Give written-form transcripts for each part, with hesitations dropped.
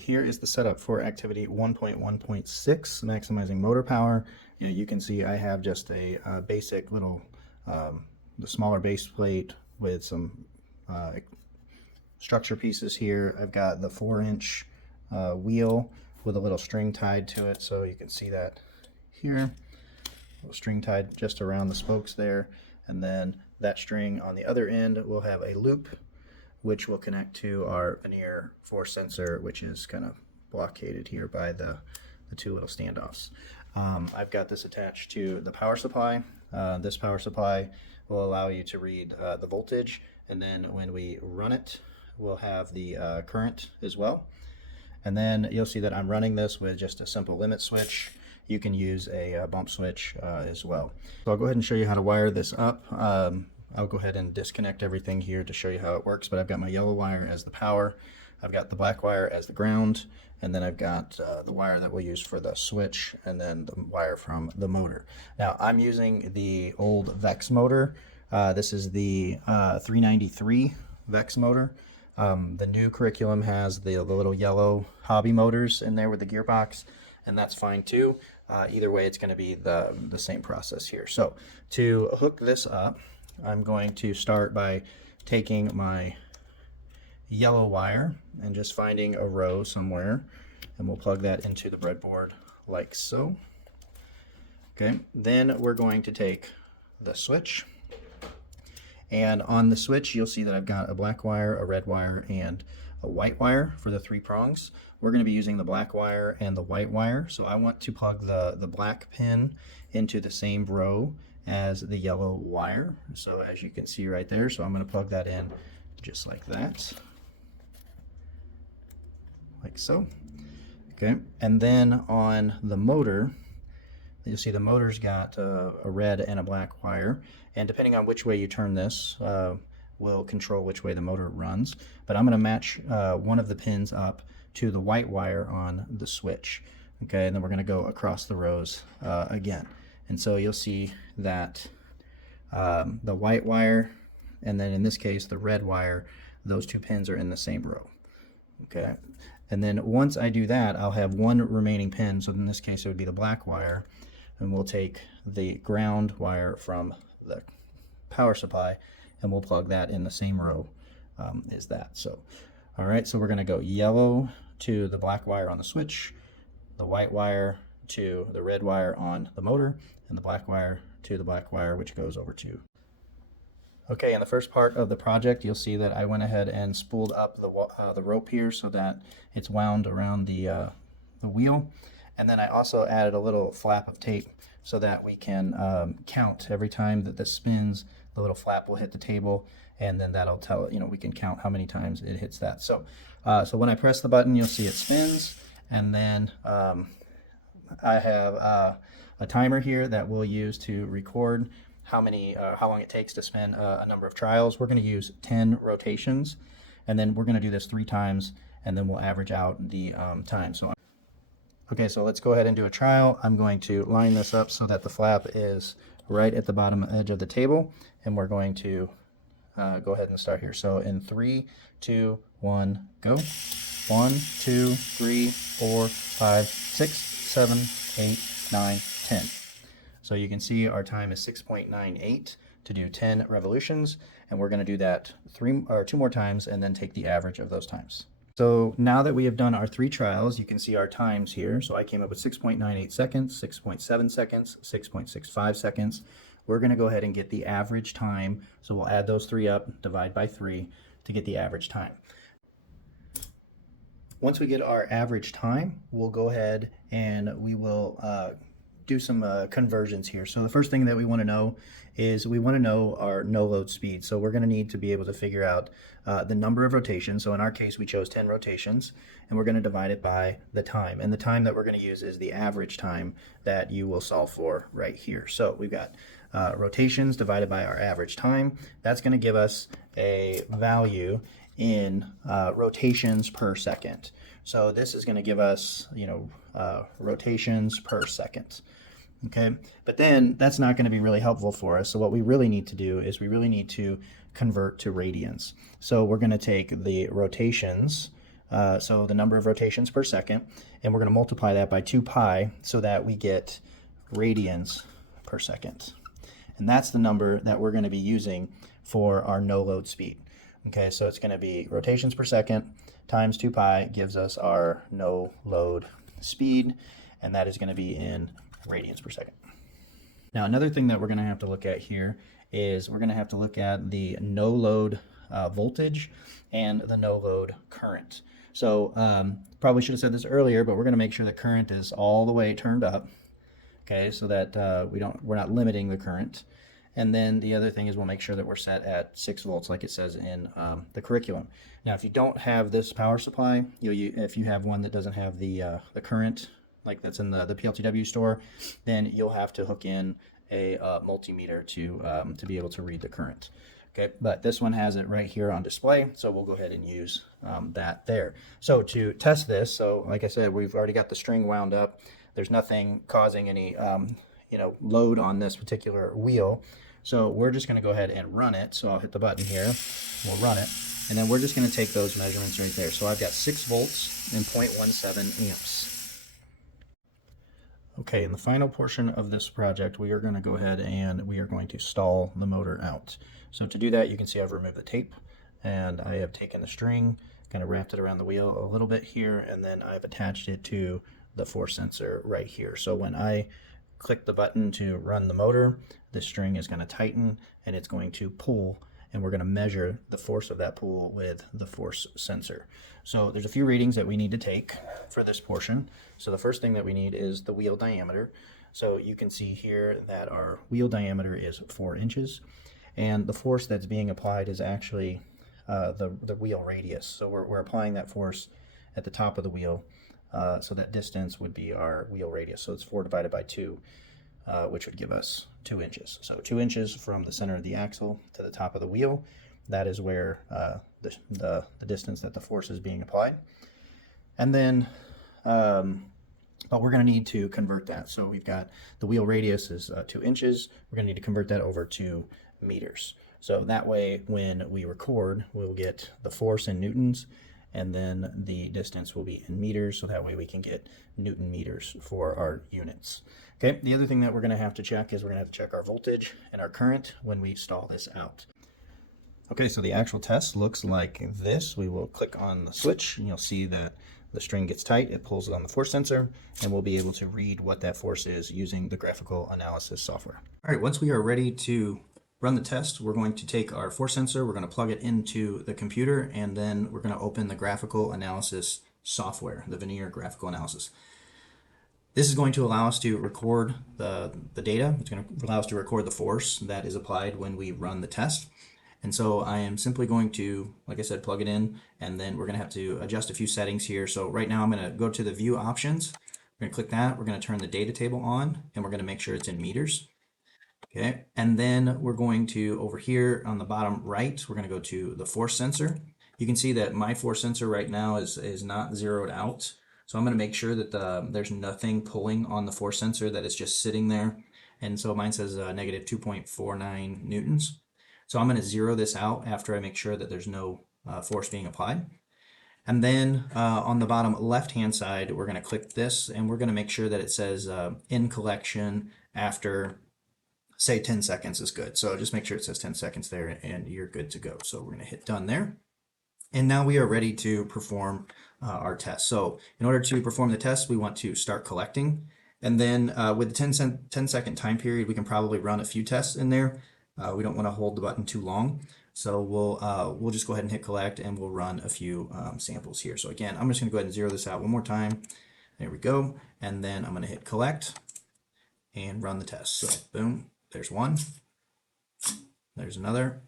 Here is the setup for activity 1.1.6, maximizing motor power. You can see I have just a basic little, the smaller base plate with some structure pieces here. I've got the 4-inch wheel with a little string tied to it, so you can see that here. A little string tied just around the spokes there, and then that string on the other end will have a loop which will connect to our veneer force sensor, which is kind of blockaded here by the two little standoffs. I've got this attached to the power supply. This power supply will allow you to read the voltage, and then when we run it, we'll have the current as well. And then you'll see that I'm running this with just a simple limit switch. You can use a bump switch as well. So I'll go ahead and show you how to wire this up. I'll go ahead and disconnect everything here to show you how it works, but I've got my yellow wire as the power, I've got the black wire as the ground, and then I've got the wire that we'll use for the switch, and then the wire from the motor. Now I'm using the old Vex motor. This is the 393 Vex motor. The new curriculum has the little yellow hobby motors in there with the gearbox, and that's fine too. Either way, it's going to be the same process here. So to hook this up, I'm going to start by taking my yellow wire and just finding a row somewhere, and we'll plug that into the breadboard like so. Okay, then we're going to take the switch, and on the switch you'll see that I've got a black wire, a red wire, and a white wire for the 3 prongs. We're going to be using the black wire and the white wire, so I want to plug the black pin into the same row as the yellow wire. So as you can see right there, so I'm going to plug that in just like that, like so. Okay, and then on the motor, you'll see the motor's got a red and a black wire, and depending on which way you turn this will control which way the motor runs. But I'm going to match one of the pins up to the white wire on the switch. Okay, and then we're going to go across the rows again. And so you'll see that the white wire, and then in this case the red wire, those 2 pins are in the same row. Okay, and then once I do that, I'll have one remaining pin. So in this case it would be the black wire, and we'll take the ground wire from the power supply and we'll plug that in the same row as that. So all right, so we're going to go yellow to the black wire on the switch, the white wire to the red wire on the motor, and the black wire to the black wire, which goes over to. Okay, in the first part of the project, you'll see that I went ahead and spooled up the rope here so that it's wound around the wheel. And then I also added a little flap of tape so that we can count every time that this spins. The little flap will hit the table, and then that'll tell, we can count how many times it hits that. So, so when I press the button, you'll see it spins, and then I have a timer here that we'll use to record how long it takes to spin a number of trials. We're going to use 10 rotations, and then we're going to do this 3 times, and then we'll average out the time. So, okay, so let's go ahead and do a trial. I'm going to line this up so that the flap is right at the bottom edge of the table, and we're going to go ahead and start here. So in 3, 2, 1, go. 1, 2, 3, 4, 5, 6, 7, 8, 9, 10. So you can see our time is 6.98 to do 10 revolutions, and we're going to do that 2 more times and then take the average of those times. So now that we have done our 3 trials, you can see our times here. So I came up with 6.98 seconds, 6.7 seconds, 6.65 seconds. We're going to go ahead and get the average time. So we'll add those 3 up, divide by 3 to get the average time. Once we get our average time, we'll go ahead and we will do some conversions here. So the first thing that we want to know is we want to know our no load speed. So we're going to need to be able to figure out the number of rotations. So in our case, we chose 10 rotations, and we're going to divide it by the time. And the time that we're going to use is the average time that you will solve for right here. So we've got rotations divided by our average time. That's going to give us a value in rotations per second. So this is going to give us, rotations per second. Okay, but then that's not going to be really helpful for us. So what we really need to do is we really need to convert to radians. So we're going to take the rotations so the number of rotations per second, and we're going to multiply that by 2 pi so that we get radians per second. And that's the number that we're going to be using for our no load speed. Okay, so it's going to be rotations per second times 2 pi gives us our no load speed, and that is going to be in radians per second. Now, another thing that we're going to have to look at here is we're going to have to look at the no load voltage and the no load current. So probably should have said this earlier, but we're going to make sure the current is all the way turned up, okay, so that we're not limiting the current. And then the other thing is we'll make sure that we're set at 6 volts like it says in the curriculum. Now, if you don't have this power supply, if you have one that doesn't have the current, like that's in the PLTW store, then you'll have to hook in a multimeter to be able to read the current. Okay, but this one has it right here on display, so we'll go ahead and use that there. So to test this, so like I said, we've already got the string wound up. There's nothing causing any load on this particular wheel. So we're just going to go ahead and run it. So I'll hit the button here, we'll run it, and then we're just going to take those measurements right there. So I've got 6 volts and 0.17 amps. Okay, in the final portion of this project, we are going to go ahead and we are going to stall the motor out. So to do that, you can see I've removed the tape, and I have taken the string, kind of wrapped it around the wheel a little bit here, and then I've attached it to the force sensor right here. So when I click the button to run the motor, the string is going to tighten and it's going to pull, and we're going to measure the force of that pull with the force sensor. So there's a few readings that we need to take for this portion. So the first thing that we need is the wheel diameter. So you can see here that our wheel diameter is 4 inches, and the force that's being applied is actually the wheel radius. So we're applying that force at the top of the wheel. So that distance would be our wheel radius. So it's 4 divided by 2, which would give us 2 inches. So 2 inches from the center of the axle to the top of the wheel, that is where the distance that the force is being applied. And then, but we're going to need to convert that. So we've got the wheel radius is 2 inches. We're going to need to convert that over to meters. So that way, when we record, we'll get the force in newtons, and then the distance will be in meters, so that way we can get Newton meters for our units. Okay, the other thing that we're going to have to check is we're going to have to check our voltage and our current when we stall this out. Okay, so the actual test looks like this. We will click on the switch, and you'll see that the string gets tight, it pulls it on the force sensor, and we'll be able to read what that force is using the graphical analysis software. All right, once we are ready to run the test, we're going to take our force sensor, we're going to plug it into the computer, and then we're going to open the graphical analysis software, the Veneer graphical analysis. This is going to allow us to record the data. It's going to allow us to record the force that is applied when we run the test. And so I am simply going to, like I said, plug it in, and then we're going to have to adjust a few settings here. So right now I'm going to go to the view options. We're going to click that. We're going to turn the data table on, and we're going to make sure it's in meters. Okay, and then we're going to, over here on the bottom right, we're going to go to the force sensor. You can see that my force sensor right now is not zeroed out. So I'm going to make sure that there's nothing pulling on the force sensor, that it's just sitting there. And so mine says negative 2.49 newtons. So I'm going to zero this out after I make sure that there's no force being applied. And then on the bottom left-hand side, we're going to click this, and we're going to make sure that it says in collection after, say, 10 seconds is good. So just make sure it says 10 seconds there, and you're good to go. So we're going to hit done there. And now we are ready to perform our test. So in order to perform the test, we want to start collecting. And then with the 10-second time period, we can probably run a few tests in there. We don't want to hold the button too long. So we'll just go ahead and hit collect, and we'll run a few samples here. So again, I'm just going to go ahead and zero this out one more time. There we go. And then I'm going to hit collect and run the test. So boom. There's one, there's another,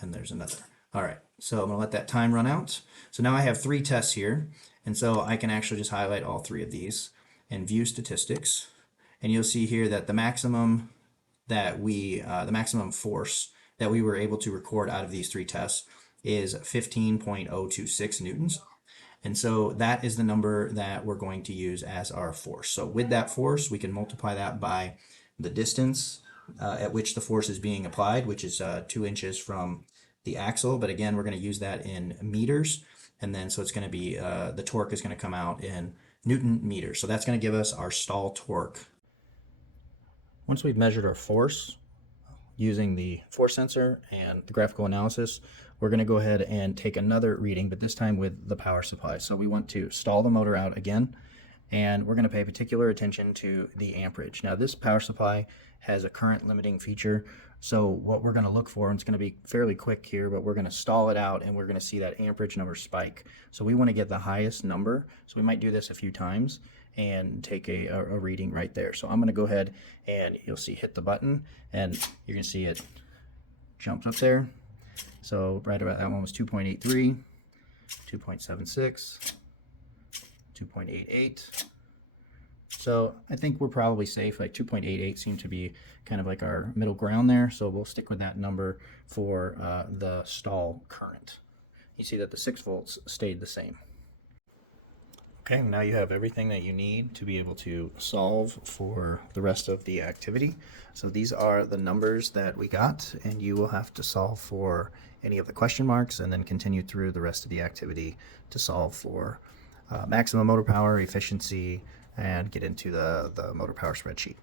and there's another. All right, so I'm gonna let that time run out. So now I have 3 tests here, and so I can actually just highlight all 3 of these and view statistics. And you'll see here that the maximum force that we were able to record out of these 3 tests is 15.026 newtons. And so that is the number that we're going to use as our force. So with that force, we can multiply that by the distance at which the force is being applied, which is 2 inches from the axle, but again, we're going to use that in meters. And then so it's going to be, the torque is going to come out in Newton meters. So that's going to give us our stall torque. Once we've measured our force using the force sensor and the graphical analysis, we're going to go ahead and take another reading, but this time with the power supply. So we want to stall the motor out again, and we're going to pay particular attention to the amperage. Now this power supply has a current limiting feature, so what we're going to look for, and it's going to be fairly quick here, but we're going to stall it out and we're going to see that amperage number spike. So we want to get the highest number, so we might do this a few times and take a reading right there. So I'm going to go ahead and you'll see hit the button and you're going to see it jumps up there. So right about that one was 2.83, 2.76, 2.88. So I think we're probably safe. Like 2.88 seemed to be kind of like our middle ground there. So we'll stick with that number for the stall current. You see that the 6 volts stayed the same. Okay, now you have everything that you need to be able to solve for the rest of the activity. So these are the numbers that we got, and you will have to solve for any of the question marks and then continue through the rest of the activity to solve for maximum motor power, efficiency, and get into the motor power spreadsheet.